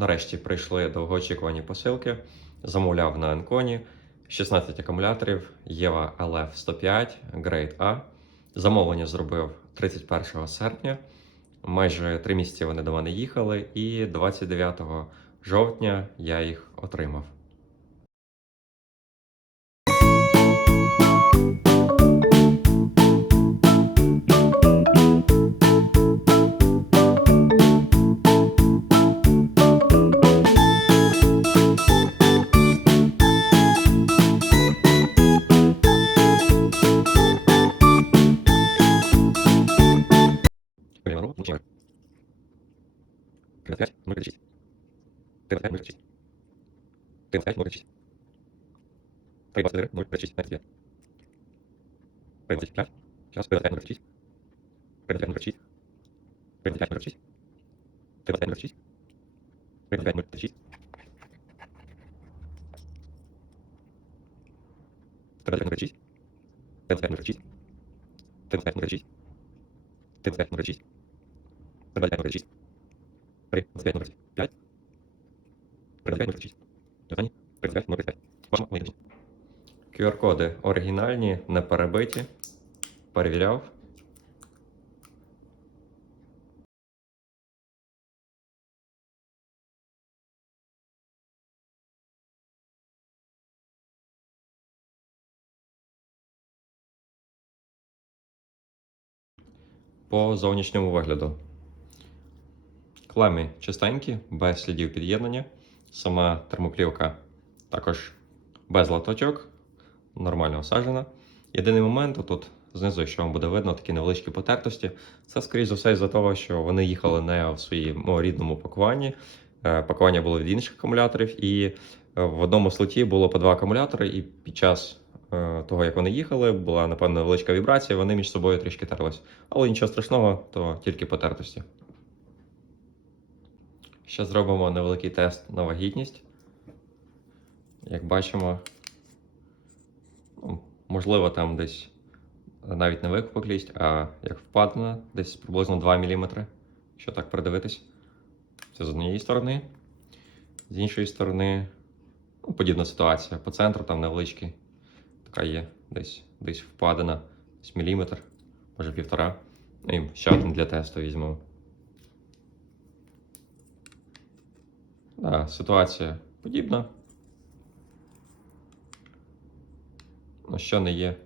Нарешті прийшли довгоочікувані посилки. Замовляв на Енконі 16 акумуляторів Єва LF 105 Grade A. Замовлення зробив 31 серпня. Майже три місяці вони до мене їхали, і 29 жовтня я їх отримав. Т5, 056. Прибавь 4, 056, 5. Прибавь 5, сейчас прибавь 5, 056. Прибавь 5, 056. Прибавь 5, 056. Прибавь 5, 056. Прибавь 5, 056. Прибавь 5, 056. Прибавь 5, 056. Прибавь 5, 056. Прибавь 5, 056. Прибавь 5, 056. Прибавь 5, 056. 5. Прибавь 5, 056. QR-коди оригінальні, не перебиті. Перевіряв. По зовнішньому вигляду. Клеми чистенькі, без слідів під'єднання. Сама термоплівка також без латочок, нормально осаджена. Єдиний момент тут знизу, що вам буде видно, такі невеличкі потертості. Це, скоріш за все, із-за того, що вони їхали не в своєму рідному пакуванні. Е, Пакування було від інших акумуляторів, і е, в одному слоті було по два акумулятори, і під час е, того, як вони їхали, була напевно невеличка вібрація, вони між собою трішки терлись. Але нічого страшного, то тільки потертості. Ще зробимо невеликий тест на вагітність. Як бачимо, можливо, там десь навіть не викупоклість, а як впадена, десь приблизно 2 мм, якщо так придивитись. Це з однієї сторони. З іншої сторони, ну, подібна ситуація. По центру там невеличкий, така є, десь, десь впадена, десь міліметр, може півтора. Ну, І ще один для тесту візьмемо. Да, ситуація подібна. Ну, що не є,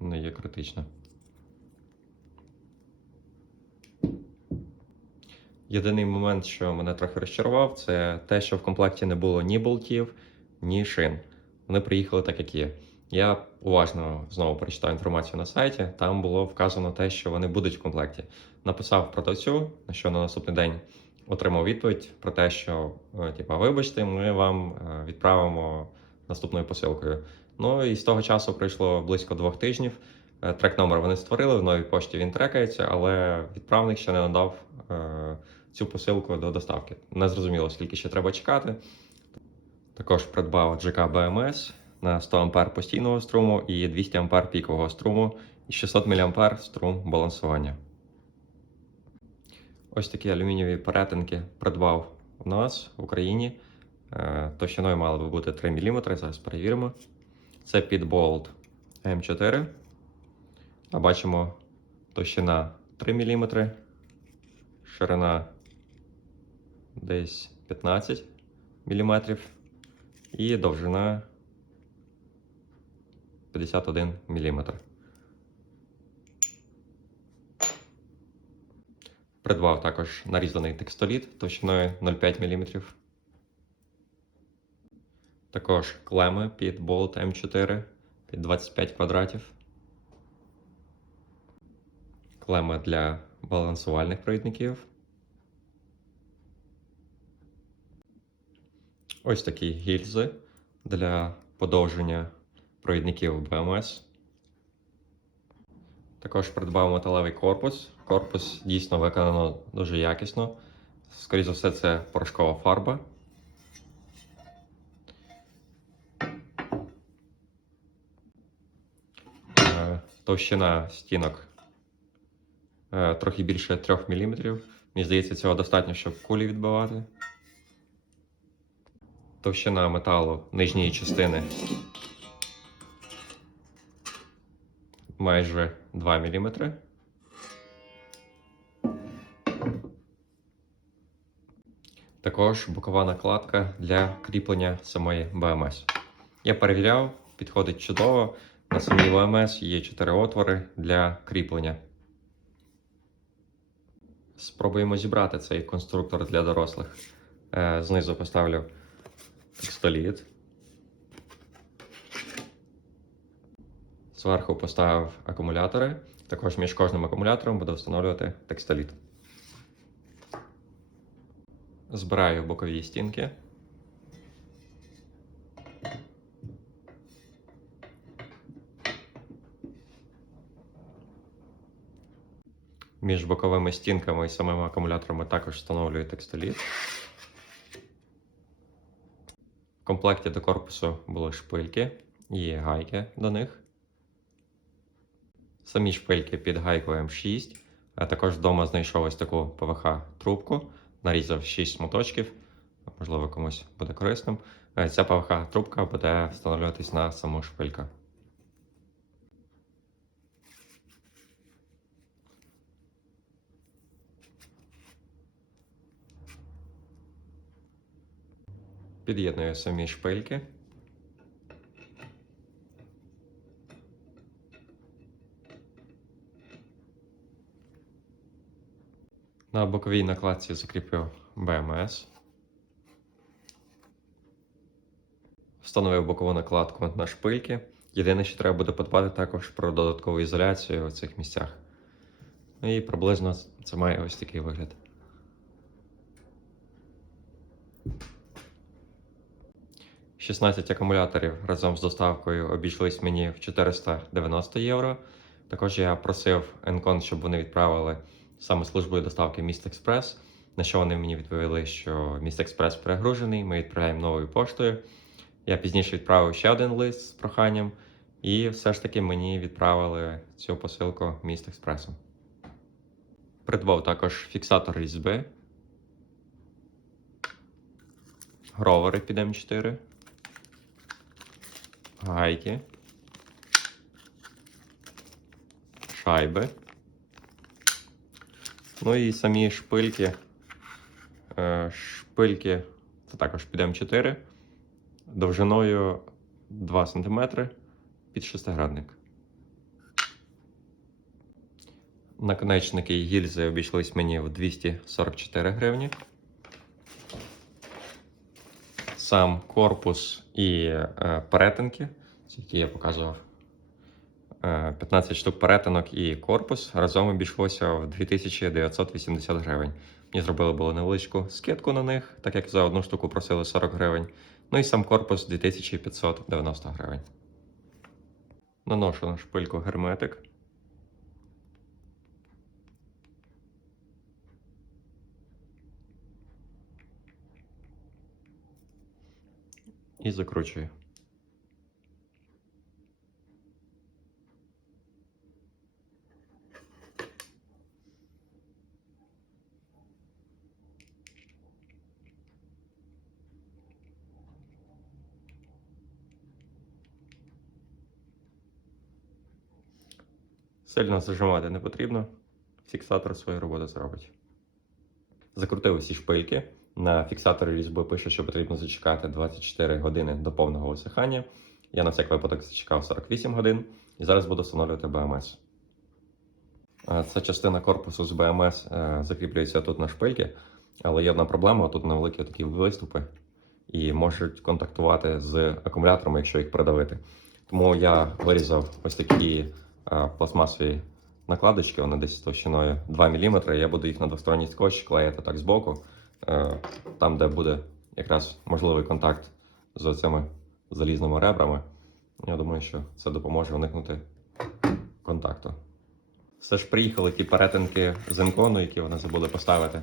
не є критична. Єдиний момент, що мене трохи розчарував, це те, що в комплекті не було ні болтів, ні шин. Вони приїхали так, як є. Я уважно знову прочитав інформацію на сайті. Там було вказано те, що вони будуть в комплекті. Написав продавцю, на що на наступний день отримав відповідь про те, що е, типа, вибачте, ми вам е, відправимо наступною посилкою. Ну і з того часу пройшло близько двох тижнів. Е, Трек номер вони створили, в новій пошті він трекається, але відправник ще не надав е, цю посилку до доставки. Не зрозуміло, скільки ще треба чекати. Також придбав GK BMS на 100 А постійного струму і 200 А пікового струму і 600 мА струм балансування. Ось такі алюмінієві перетинки придбав у нас в Україні. Е, Товщиною мали би бути 3 мм, зараз перевіримо. Це під болт М4. А бачимо товщина 3 мм, ширина десь 15 мм і довжина 51 мм. Придбав також нарізаний текстоліт товщиною 0,5 мм. Також клеми під болт М4 під 25 квадратів. Клеми для балансувальних провідників. Ось такі гільзи для подовження провідників БМС. Також придбав металевий корпус. Корпус дійсно виконано дуже якісно. Скоріше за все, це порошкова фарба. Е, Товщина стінок е, трохи більше 3 мм. Мені здається, цього достатньо, щоб кулі відбивати. Товщина металу нижньої частини майже 2 мм. Також бокова накладка для кріплення самої БМС. Я перевіряв, підходить чудово. На самій БМС є 4 отвори для кріплення. Спробуємо зібрати цей конструктор для дорослих. Е, Знизу поставлю текстоліт. Зверху поставив акумулятори. Також між кожним акумулятором буду встановлювати текстоліт. Збираю бокові стінки. Між боковими стінками і самими акумуляторами також встановлюю текстоліт. В комплекті до корпусу були шпильки і гайки до них. Самі шпильки під гайкою М6. А також вдома знайшов ось таку ПВХ-трубку, нарізав 6 моточків, можливо, комусь буде корисним. Е, Ця ПВХ-трубка буде встановлюватись на саму шпильку. Під'єдную самі шпильки. На боковій накладці закріпив БМС. Встановив бокову накладку на шпильки. Єдине, що треба буде подбати також про додаткову ізоляцію у цих місцях. Ну і приблизно це має ось такий вигляд. «16 акумуляторів разом з доставкою обійшлись мені в 490 євро. Також я просив Encon, щоб вони відправили саме службою доставки Міст Експрес. На що вони мені відповіли, що Міст Експрес перегружений, ми відправляємо новою поштою. Я пізніше відправив ще один лист з проханням, і все ж таки мені відправили цю посилку Міст Експресом. Придбав також фіксатор різьби, гровери під М4, гайки, шайби. Ну і самі шпильки. Е, Шпильки це також під М4 довжиною 2 см під шестигранник. Наконечники і гільзи обійшлись мені в 244 гривні. Сам корпус і е, перетинки, які я показував. Е, 15 штук перетинок і корпус разом обійшлося в 2980 гривень. Мені зробили було невеличку скидку на них, так як за одну штуку просили 40 гривень. Ну і сам корпус 2590 гривень. Наношу на шпильку герметик. І закручую. Сильно зажимати не потрібно. Фіксатор свою роботу зробить. Закрутив усі шпильки. На фіксаторі різьби пише, що потрібно зачекати 24 години до повного висихання. Я на всяк випадок зачекав 48 годин і зараз буду встановлювати БМС. Ця частина корпусу з БМС е, закріплюється тут на шпильки, але є одна проблема: тут невеликі такі виступи і можуть контактувати з акумуляторами, якщо їх придавити. Тому я вирізав ось такі пластмасові накладочки, вони десь товщиною 2 мм. Я буду їх на двосторонній скотч клеїти так збоку, е, там, де буде якраз можливий контакт з цими залізними ребрами. Я думаю, що це допоможе уникнути контакту. Все ж приїхали ті перетинки з інкону, які вони забули поставити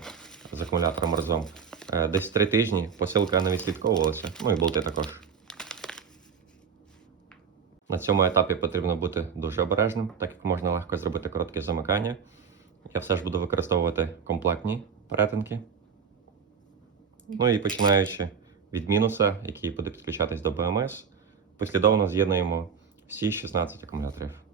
з акумулятором разом. Е, Десь три тижні посилка не відслідковувалася, ну і болти також. На цьому етапі потрібно бути дуже обережним, так як можна легко зробити коротке замикання. Я все ж буду використовувати комплектні перетинки. Ну і починаючи від мінуса, який буде підключатись до БМС. Послідовно з'єднуємо всі 16 акумуляторів.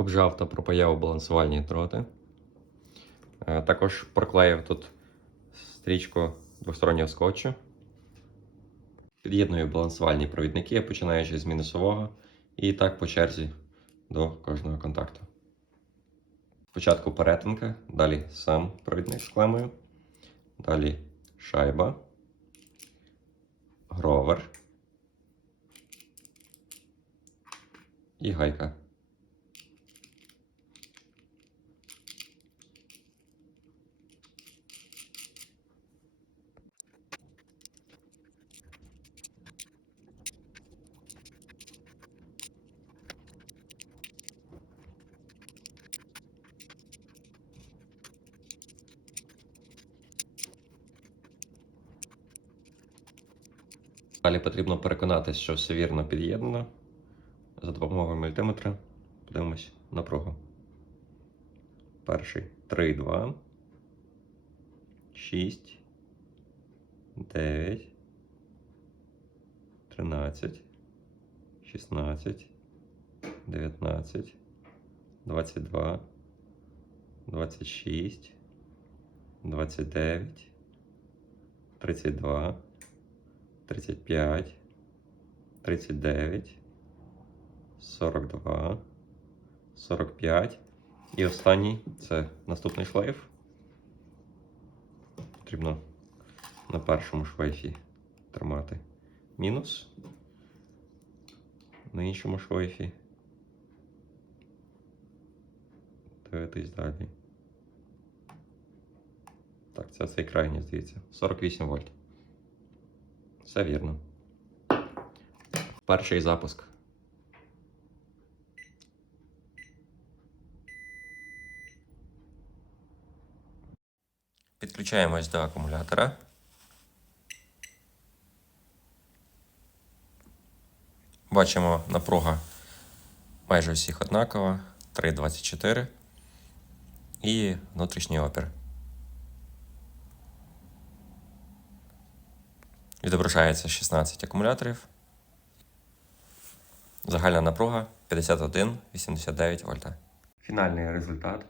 Обжав та пропаяв балансувальні дроти. Е, Також проклеїв тут стрічку двостороннього скотчу. Під'єдную балансувальні провідники, починаючи з мінусового, і так по черзі до кожного контакту. Спочатку перетинка, далі сам провідник з клемою, далі шайба, гровер і гайка. Далі потрібно переконатися, що все вірно під'єднано. За допомогою мультиметра подивимось напругу. Перший. 3, 2, 6, 9, 13, 16, 19, 22, 26, 29, 32, 35, 39, 42, 45. І останній це наступний шлейф. Потрібно на першому шлейфі тримати мінус. На іншому шлейфі. Дивитись далі. Так, це цей крайній, здається. 48 вольт. Все вірно. Перший запуск. Підключаємось до акумулятора. Бачимо напруга майже всіх однакова 3,24 і внутрішній опір. Відображається 16 акумуляторів. Загальна напруга 51,89 вольта. Фінальний результат